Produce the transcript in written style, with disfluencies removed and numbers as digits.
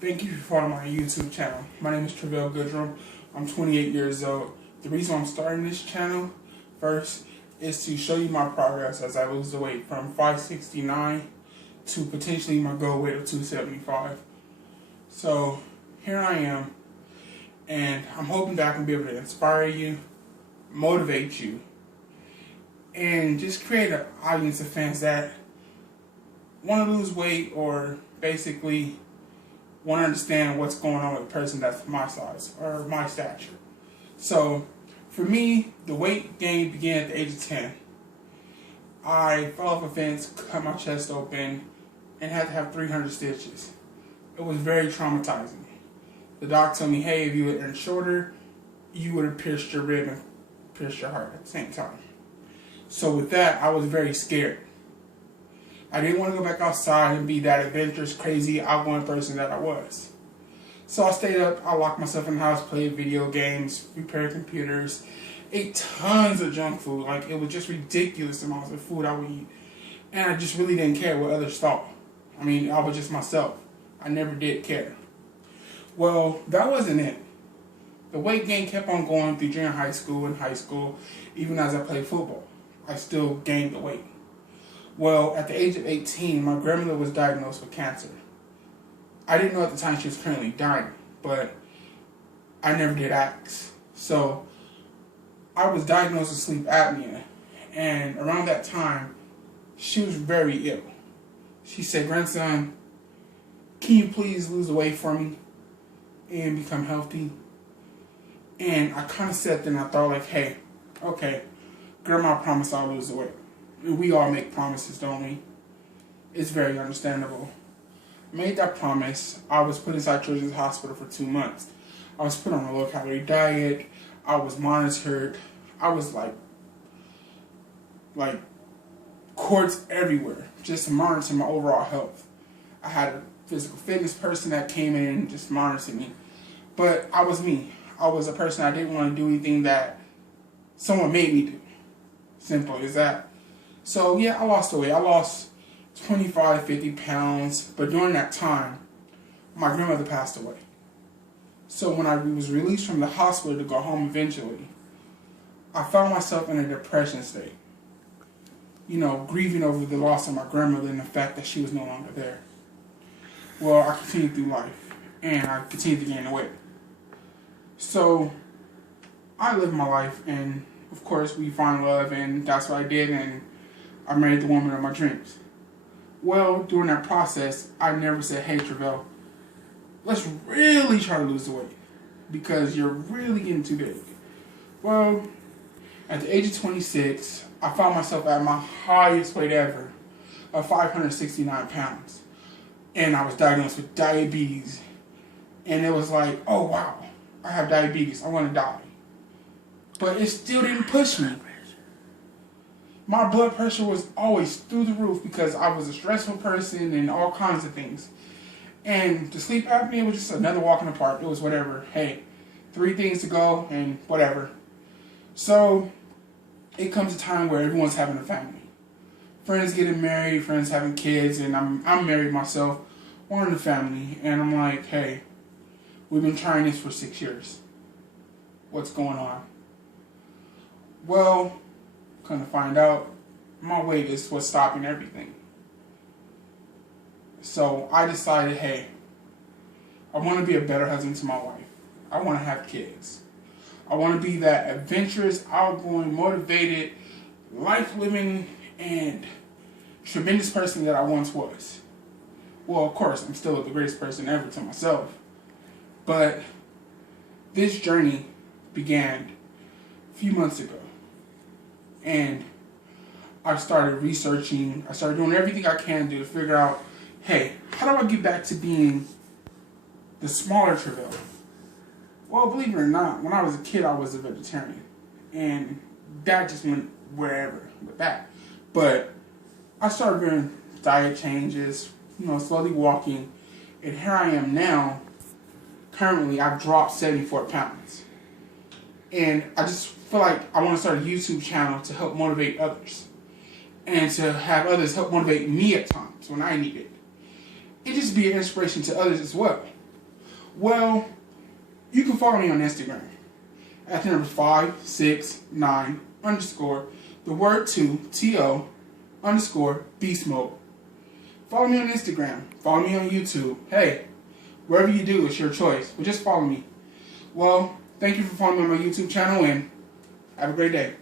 Thank you for following my YouTube channel. My name is Travell Goodrum. I'm 28 years old. The reason I'm starting this channel first is to show you my progress as I lose the weight from 569 to potentially my goal weight of 275. So here I am, and I'm hoping that I can be able to inspire you, motivate you, and just create an audience of fans that want to lose weight or basically want to understand what's going on with a person that's my size or my stature. So for me, the weight gain began at the age of 10. I fell off a fence, cut my chest open, and had to have 300 stitches. It was very traumatizing. The doc told me, hey, if you had been shorter, you would have pierced your rib and pierced your heart at the same time. So with that, I was very scared. I didn't want to go back outside and be that adventurous, crazy, outgoing person that I was. So I stayed up, I locked myself in the house, played video games, repaired computers, ate tons of junk food. Like, it was just ridiculous amounts of food I would eat. And I just really didn't care what others thought. I mean, I was just myself. I never did care. Well, that wasn't it. The weight gain kept on going through junior high school and high school, even as I played football. I still gained the weight. Well, at the age of 18, my grandmother was diagnosed with cancer. I didn't know at the time she was currently dying, but I never did ask. So I was diagnosed with sleep apnea, and around that time, she was very ill. She said, grandson, can you please lose the weight for me and become healthy? And I kind of sat there and I thought like, hey, okay, grandma promised I'll lose the weight. We all make promises, don't we? It's very understandable. Made that promise. I was put inside Children's Hospital for 2 months. I was put on a low-calorie diet. I was monitored. I was like cords everywhere, just to monitor my overall health. I had a physical fitness person that came in and just monitored me. But I was me. I was a person I didn't want to do anything that someone made me do. Simple as that. So yeah, I lost the weight. I lost 25, 50 pounds. But during that time, my grandmother passed away. So when I was released from the hospital to go home eventually, I found myself in a depression state. You know, grieving over the loss of my grandmother and the fact that she was no longer there. Well, I continued through life, and I continued to gain the weight. So I lived my life, and of course we find love, and that's what I did, and I married the woman of my dreams. Well, during that process, I never said, hey, Travell, let's really try to lose the weight because you're really getting too big. Well, at the age of 26, I found myself at my highest weight ever of 569 pounds. And I was diagnosed with diabetes. And it was like, oh, wow, I have diabetes. I want to die. But it still didn't push me. My blood pressure was always through the roof because I was a stressful person and all kinds of things. And the sleep apnea was just another walk in the park. It was whatever. Hey, 3 things to go and whatever. So it comes a time where everyone's having a family. Friends getting married, friends having kids, and I'm married myself, wanting a family. And I'm like, hey, we've been trying this for 6 years. What's going on? Well, come to find out, my weight is what's stopping everything. So I decided, hey, I want to be a better husband to my wife. I want to have kids. I want to be that adventurous, outgoing, motivated, life-living, and tremendous person that I once was. Well, of course, I'm still the greatest person ever to myself. But this journey began a few months ago. And I started researching, I started doing everything I can do to figure out, hey, how do I get back to being the smaller Travell? Well, believe it or not, when I was a kid, I was a vegetarian. And that just went wherever with that. But I started doing diet changes, slowly walking. And here I am now. Currently, I've dropped 74 pounds. And I just feel like I want to start a YouTube channel to help motivate others. And to have others help motivate me at times when I need it. It just be an inspiration to others as well. Well, you can follow me on Instagram at the number 569 underscore the word 2 TO underscore Beastmode. Follow me on Instagram. Follow me on YouTube. Hey, wherever you do, it's your choice. But just follow me. Well, thank you for following me on my YouTube channel, and have a great day.